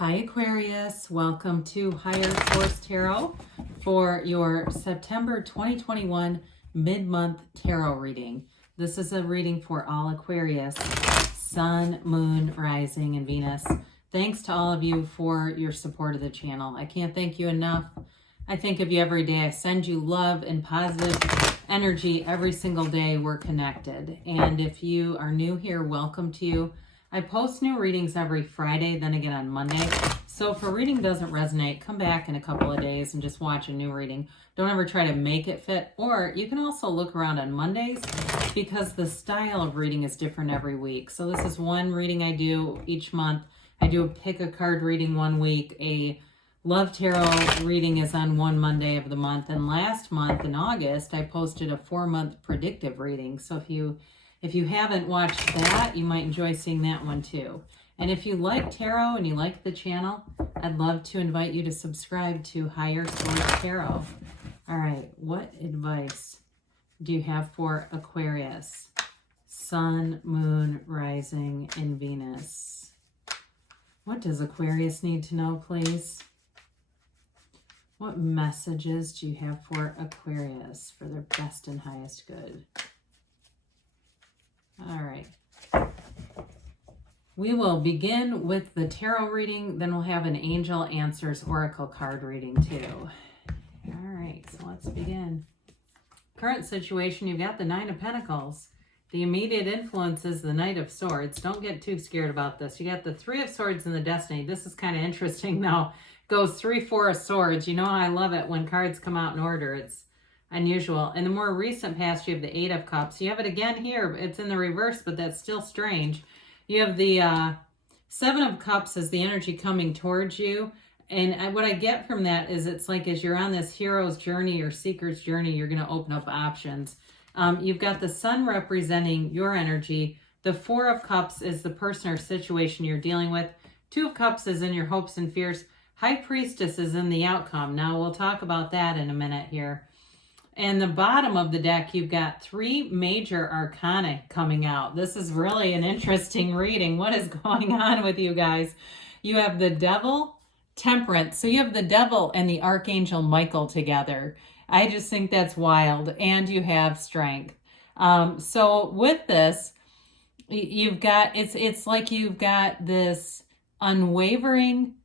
Hi Aquarius, welcome to Higher Source Tarot for your September 2021 mid-month tarot reading. This is a reading for all Aquarius, Sun, Moon, Rising, and Venus. Thanks to all of you for your support of the channel. I can't thank you enough. I think of you every day. I send you love and positive energy every single day we're connected. And if you are new here, welcome to you. I post new readings every Friday, then again on Monday. So if a reading doesn't resonate, come back in a couple of days and just watch a new reading. Don't ever try to make it fit. Or you can also look around on Mondays because the style of reading is different every week. So this is one reading I do each month. I do a pick a card reading one week. A love tarot reading is on one Monday of the month. And last month in August, I posted a 4-month predictive reading. So if you haven't watched that, you might enjoy seeing that one too. And if you like tarot and you like the channel, I'd love to invite you to subscribe to Higher Source Tarot. All right, what advice do you have for Aquarius? Sun, Moon, Rising, and Venus. What does Aquarius need to know, please? What messages do you have for Aquarius for their best and highest good? All right. We will begin with the tarot reading, then we'll have an Angel Answers Oracle card reading too. All right, so let's begin. Current situation, you've got the 9 of Pentacles. The immediate influence is the Knight of Swords. Don't get too scared about this. You got the 3 of Swords and the Destiny. This is kind of interesting though. Goes 3, 4 of Swords. You know I love it when cards come out in order. It's unusual. In the more recent past, you have the 8 of Cups. You have it again here. It's in the reverse, but that's still strange. You have the 7 of Cups as the energy coming towards you. And what I get from that is it's like as you're on this hero's journey or seeker's journey, you're going to open up options. You've got the Sun representing your energy. The 4 of Cups is the person or situation you're dealing with. 2 of Cups is in your hopes and fears. High Priestess is in the outcome. Now we'll talk about that in a minute here. And the bottom of the deck, you've got 3 major arcana coming out. This is really an interesting reading. What is going on with you guys? You have the Devil, Temperance. So you have the Devil and the Archangel Michael together. I just think that's wild. And you have Strength. So with this, you've got, it's like you've got this unwavering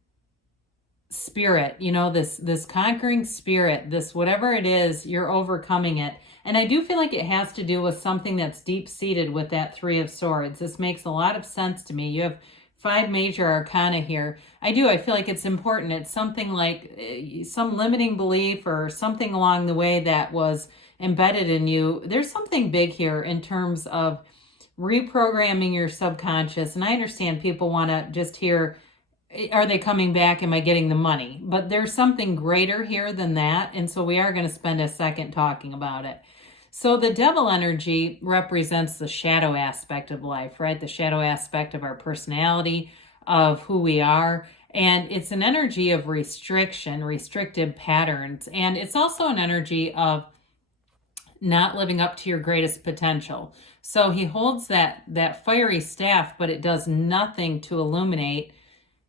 spirit, you know, this conquering spirit, this whatever it is, you're overcoming it. And I do feel like it has to do with something that's deep-seated with that 3 of Swords. This makes a lot of sense to me. You have 5 major arcana here. I feel like it's important. It's something like some limiting belief or something along the way that was embedded in you. There's something big here in terms of reprogramming your subconscious. And I understand people want to just hear, are they coming back? Am I getting the money? But there's something greater here than that. And so we are going to spend a second talking about it. So the Devil energy represents the shadow aspect of life, right? The shadow aspect of our personality, of who we are. And it's an energy of restriction, restrictive patterns. And it's also an energy of not living up to your greatest potential. So he holds that fiery staff, but it does nothing to illuminate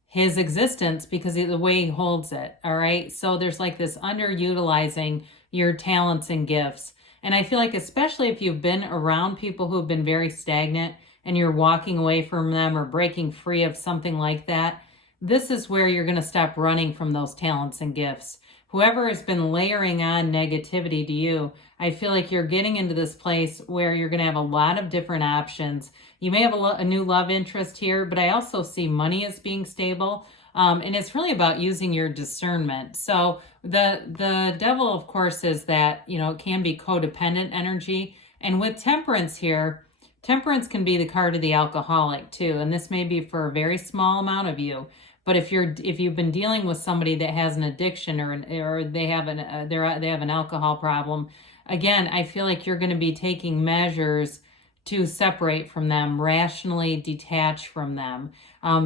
his existence because of the way he holds it, all right? So there's like this underutilizing your talents and gifts. And I feel like especially if you've been around people who've been very stagnant and you're walking away from them or breaking free of something like that, this is where you're going to stop running from those talents and gifts. Whoever has been layering on negativity to you, I feel like you're getting into this place where you're going to have a lot of different options. You may have a new love interest here, but I also see money as being stable. And it's really about using your discernment. So the Devil, of course, is that, you know, it can be codependent energy. And with Temperance here, Temperance can be the card of the alcoholic too. And this may be for a very small amount of you. But if you've been dealing with somebody that has an addiction or they have an alcohol problem, again, I feel like you're going to be taking measures to separate from them, rationally detach from them.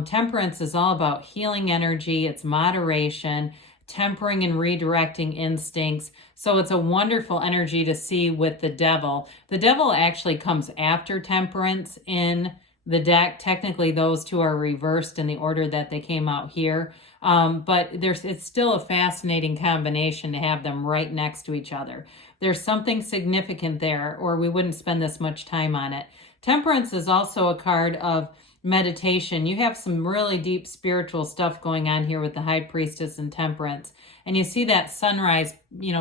Temperance is all about healing energy. It's moderation, tempering and redirecting instincts. So it's a wonderful energy to see with the Devil. The Devil actually comes after Temperance in the deck. Technically, those two are reversed in the order that they came out here. But it's still a fascinating combination to have them right next to each other. There's something significant there, or we wouldn't spend this much time on it. Temperance is also a card of meditation. You have some really deep spiritual stuff going on here with the High Priestess and Temperance. And you see that sunrise,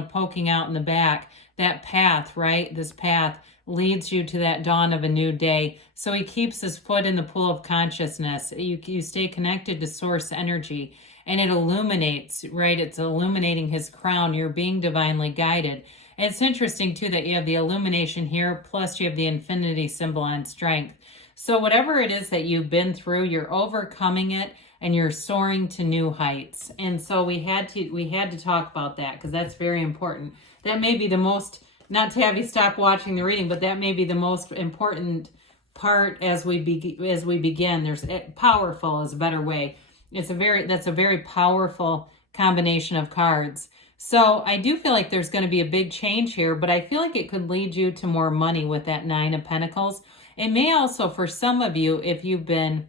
poking out in the back. That path, right? This path leads you to that dawn of a new day. So he keeps his foot in the pool of consciousness. You stay connected to source energy, and it illuminates, right? It's illuminating his crown. You're being divinely guided. And it's interesting too that you have the illumination here, plus you have the infinity symbol on strength. So whatever it is that you've been through, you're overcoming it and you're soaring to new heights. And so we had to talk about that, because that's very important. That may be the most, not to have you stop watching the reading, but that may be the most important part as we begin. There's powerful is a better way. That's a very powerful combination of cards. So I do feel like there's going to be a big change here, but I feel like it could lead you to more money with that Nine of Pentacles. It may also, for some of you, if you've been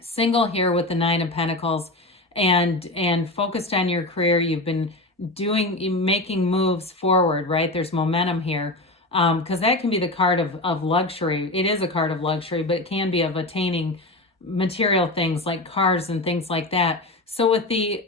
single here with the Nine of Pentacles and focused on your career, you've been making moves forward, right? There's momentum here, because that can be the card of luxury. It is a card of luxury, but it can be of attaining material things like cars and things like that. So with the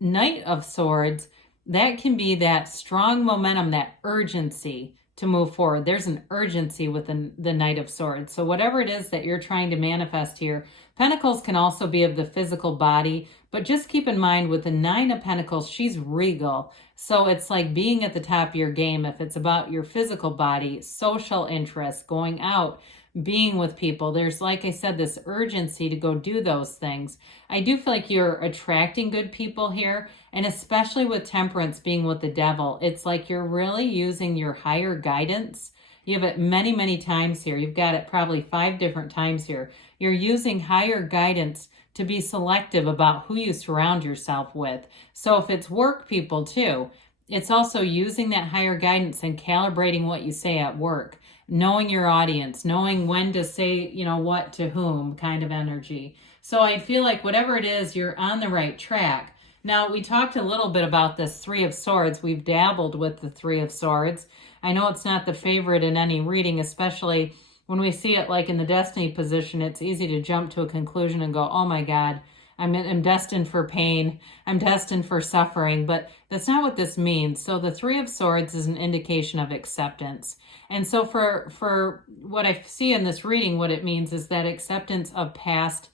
Knight of Swords, that can be that strong momentum, that urgency to move forward. There's an urgency with the Knight of Swords. So whatever it is that you're trying to manifest here, Pentacles can also be of the physical body, but just keep in mind with the Nine of Pentacles, she's regal. So it's like being at the top of your game. If it's about your physical body, social interests, going out, being with people, there's, like I said, this urgency to go do those things. I do feel like you're attracting good people here, and especially with Temperance being with the Devil, it's like you're really using your higher guidance. You have it many, many times here. You've got it probably 5 different times here. You're using higher guidance to be selective about who you surround yourself with. So if it's work people too, it's also using that higher guidance and calibrating what you say at work, knowing your audience, knowing when to say, what to whom kind of energy. So I feel like whatever it is, you're on the right track. Now, we talked a little bit about this Three of Swords. We've dabbled with the Three of Swords. I know it's not the favorite in any reading, especially when we see it like in the Destiny position. It's easy to jump to a conclusion and go, oh my God, I'm destined for pain. I'm destined for suffering, but that's not what this means. So the Three of Swords is an indication of acceptance. And so for what I see in this reading, what it means is that acceptance of past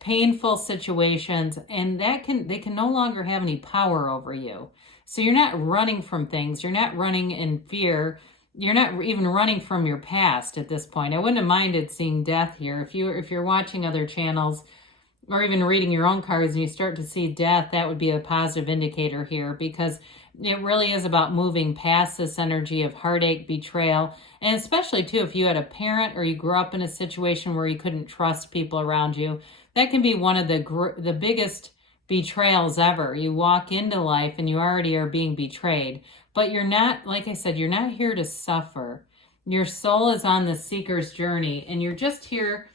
painful situations, and they can no longer have any power over you. So you're not running from things. You're not running in fear. You're not even running from your past at this point. I wouldn't have minded seeing death here. If you're watching other channels or even reading your own cards and you start to see death, that would be a positive indicator here, because it really is about moving past this energy of heartache, betrayal, and especially too if you had a parent or you grew up in a situation where you couldn't trust people around you. That can be one of the biggest betrayals ever. You walk into life and you already are being betrayed, but you're not, like I said, you're not here to suffer. Your soul is on the seeker's journey, and you're just here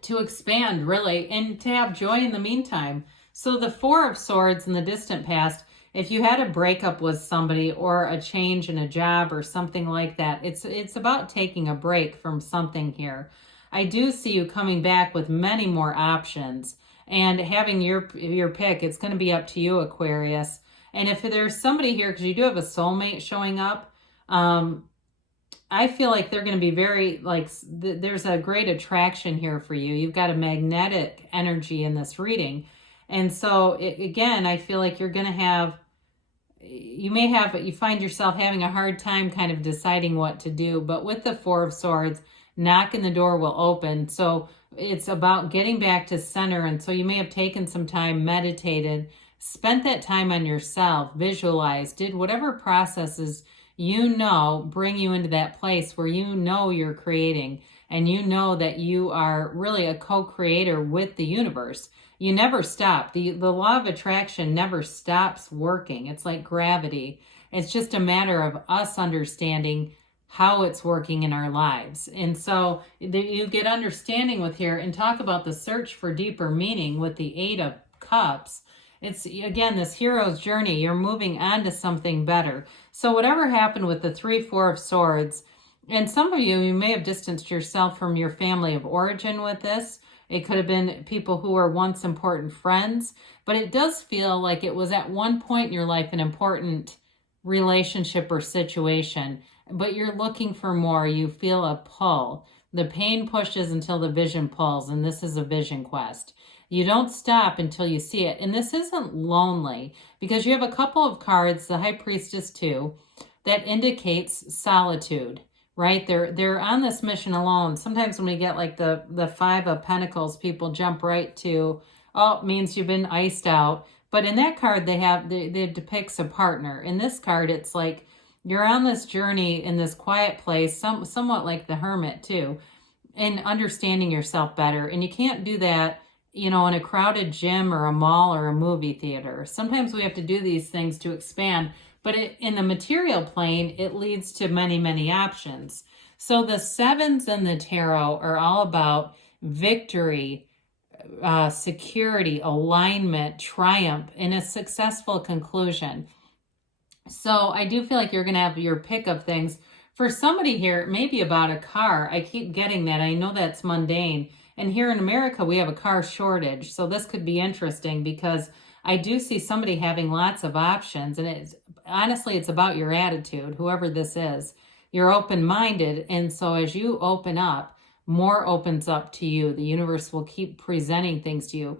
to expand, really, and to have joy in the meantime. So the Four of Swords in the distant past, if you had a breakup with somebody or a change in a job or something like that, it's about taking a break from something here. I do see you coming back with many more options and having your pick. It's going to be up to you, Aquarius. And if there's somebody here, because you do have a soulmate showing up, I feel like they're going to be very, there's a great attraction here for you. You've got a magnetic energy in this reading. And so, again, I feel like you're going to have, you find yourself having a hard time kind of deciding what to do. But with the Four of Swords, knocking the door will open. So it's about getting back to center. And so you may have taken some time, meditated, spent that time on yourself, visualized, did whatever processes bring you into that place where you're creating, and that you are really a co-creator with the universe. You never stop. The law of attraction never stops working. It's like gravity. It's just a matter of us understanding how it's working in our lives. And so you get understanding with here, and talk about the search for deeper meaning with the 8 of Cups. It's, again, this hero's journey. You're moving on to something better. So whatever happened with the 3, 4 of Swords, and some of you may have distanced yourself from your family of origin with this. It could have been people who were once important friends, but it does feel like it was at one point in your life an important relationship or situation, but you're looking for more. You feel a pull. The pain pushes until the vision pulls, and this is a vision quest. You don't stop until you see it. And this isn't lonely, because you have a couple of cards, the High Priestess too, that indicates solitude, right? They're on this mission alone. Sometimes when we get like the 5 of Pentacles, people jump right to, oh, it means you've been iced out. But in that card, they depicts a partner. In this card, it's like you're on this journey in this quiet place, somewhat like the Hermit too, and understanding yourself better. And you can't do that, you know, in a crowded gym or a mall or a movie theater. Sometimes we have to do these things to expand, but in the material plane, it leads to many, many options. So the 7s in the tarot are all about victory, security, alignment, triumph, and a successful conclusion. So I do feel like you're going to have your pick of things. For somebody here, it may be about a car. I keep getting that. I know that's mundane. And here in America, we have a car shortage. So this could be interesting, because I do see somebody having lots of options. And honestly, it's about your attitude, whoever this is. You're open-minded. And so as you open up, more opens up to you. The universe will keep presenting things to you.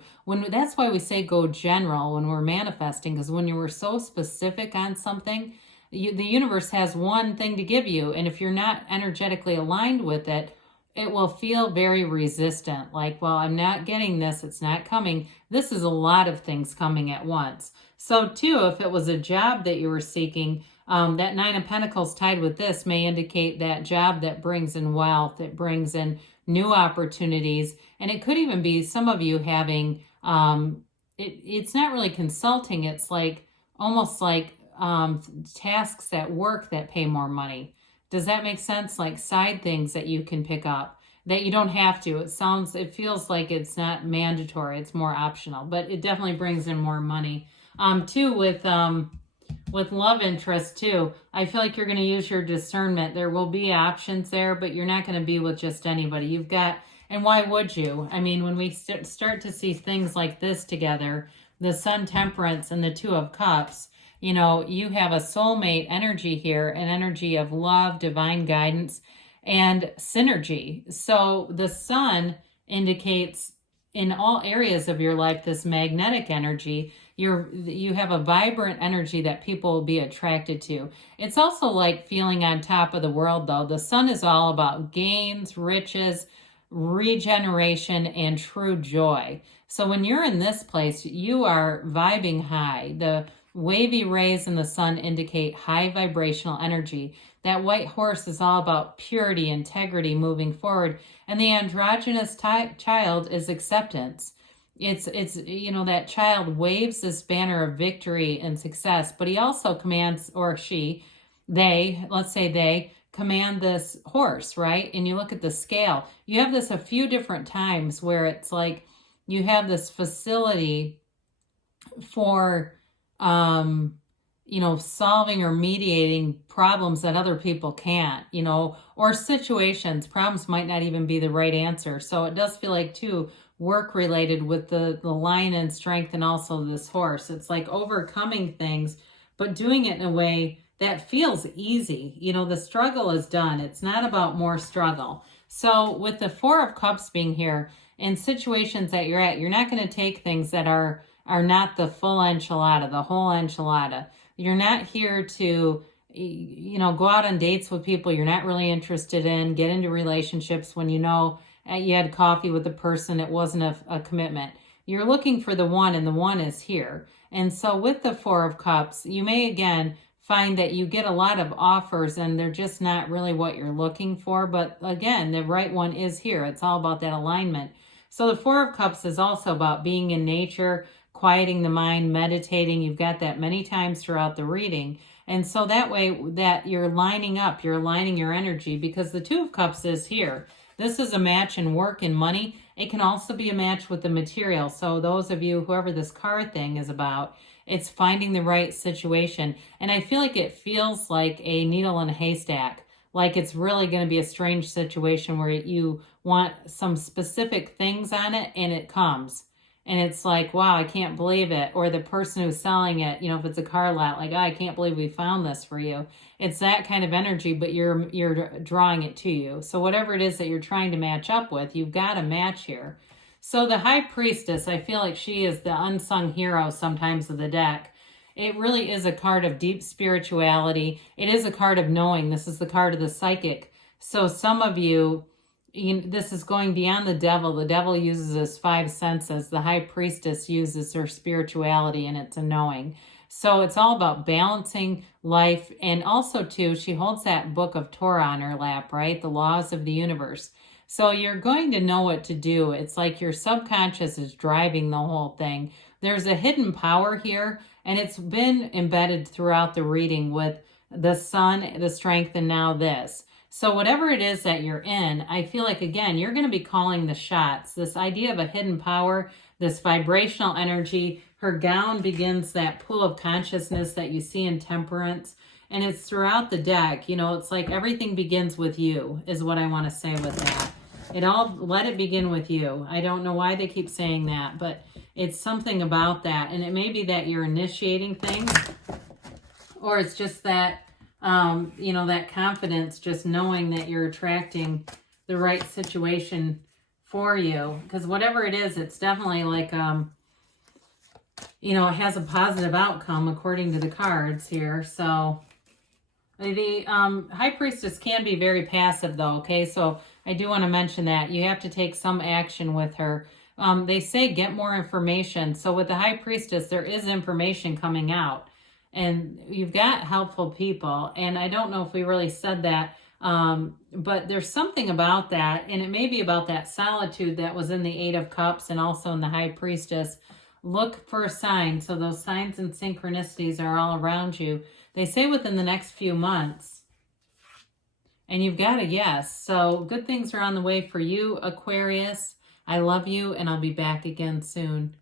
That's why we say go general when we're manifesting, because when you were so specific on something, the universe has one thing to give you. And if you're not energetically aligned with it, it will feel very resistant. Like, well, I'm not getting this. It's not coming. This is a lot of things coming at once. So too, if it was a job that you were seeking, that 9 of Pentacles tied with this may indicate that job that brings in wealth, it brings in new opportunities. And it could even be some of you having, it's not really consulting. It's like almost like tasks at work that pay more money. Does that make sense? Like side things that you can pick up that you don't have to. It feels like it's not mandatory. It's more optional, but it definitely brings in more money. Too, with love interest too, I feel like you're going to use your discernment. There will be options there, but you're not going to be with just anybody. And why would you? I mean, when we start to see things like this together, the Sun, Temperance, and the 2 of Cups, you know, you have a soulmate energy here, an energy of love, divine guidance, and synergy. So the Sun indicates in all areas of your life this magnetic energy. You have a vibrant energy that people will be attracted to. It's also like feeling on top of the world, though. The Sun is all about gains, riches, regeneration, and true joy. So when you're in this place, you are vibing high. The wavy rays in the Sun indicate high vibrational energy. That white horse is all about purity, integrity, moving forward. And the androgynous child is acceptance. It's you know, that child waves this banner of victory and success, but he also commands, or let's say they command this horse, right? And you look at the scale. You have this a few different times where it's like you have this facility for you know, solving or mediating problems that other people can't, you know, or situations. Problems might not even be the right answer. So it does feel like, too, work related with the lion and strength, and also this horse. It's like overcoming things, but doing it in a way that feels easy. You know, the struggle is done. It's not about more struggle. So with the 4 of Cups being here, in situations that you're at, you're not going to take things that are not the full enchilada, the whole enchilada. You're not here to, you know, go out on dates with people you're not really interested in, get into relationships when you know you had coffee with the person, it wasn't a commitment. You're looking for the one, and the one is here. And so with the 4 of Cups, you may again find that you get a lot of offers and they're just not really what you're looking for. But again, the right one is here. It's all about that alignment. So the 4 of Cups is also about being in nature, quieting the mind, meditating. You've got that many times throughout the reading. And so that way that you're lining up, you're aligning your energy, because the Two of Cups is here. This is a match in work and money. It can also be a match with the material. So those of you, whoever this car thing is about, it's finding the right situation. And I feel like it feels like a needle in a haystack. Like it's really going to be a strange situation where you want some specific things on it and it comes. And it's like, wow, I can't believe it. Or the person who's selling it, you know, if it's a car lot, like, oh, I can't believe we found this for you. It's that kind of energy, but you're drawing it to you. So whatever it is that you're trying to match up with, you've got a match here. So the High Priestess, I feel like she is the unsung hero sometimes of the deck. It really is a card of deep spirituality. It is a card of knowing. This is the card of the psychic. So some of you, this is going beyond the devil. The devil uses his five senses. The High Priestess uses her spirituality, and it's a knowing. So it's all about balancing life. And also, too, she holds that book of Torah on her lap, right? The laws of the universe. So you're going to know what to do. It's like your subconscious is driving the whole thing. There's a hidden power here, and it's been embedded throughout the reading with the sun, the strength, and now this. So whatever it is that you're in, I feel like, again, you're going to be calling the shots. This idea of a hidden power, this vibrational energy, her gown begins that pool of consciousness that you see in Temperance. And it's throughout the deck. You know, it's like everything begins with you is what I want to say with that. Let it begin with you. I don't know why they keep saying that, but it's something about that. And it may be that you're initiating things, or it's just that, you know, that confidence, just knowing that you're attracting the right situation for you. Because whatever it is, it's definitely like, you know, it has a positive outcome according to the cards here. So the High Priestess can be very passive though, okay? So I do want to mention that. You have to take some action with her. They say get more information. So with the High Priestess, there is information coming out. And you've got helpful people. And I don't know if we really said that, but there's something about that. And it may be about that solitude that was in the Eight of Cups and also in the High Priestess. Look for a sign. So those signs and synchronicities are all around you. They say within the next few months. And you've got a yes. So good things are on the way for you, Aquarius. I love you, and I'll be back again soon.